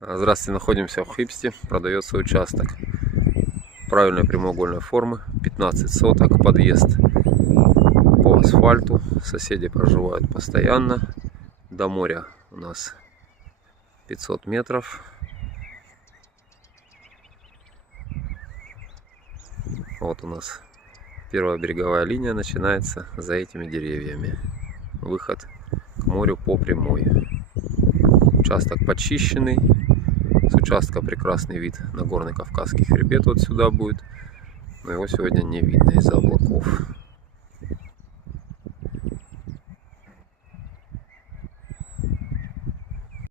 Здравствуйте, находимся в Хипсте, продается участок правильной прямоугольной формы, 15 соток, подъезд по асфальту, соседи проживают постоянно, до моря у нас 500 метров. Вот у нас первая береговая линия начинается за этими деревьями, выход к морю по прямой. Участок почищенный. С участка прекрасный вид на горный Кавказский хребет вот сюда будет, но его сегодня не видно из-за облаков.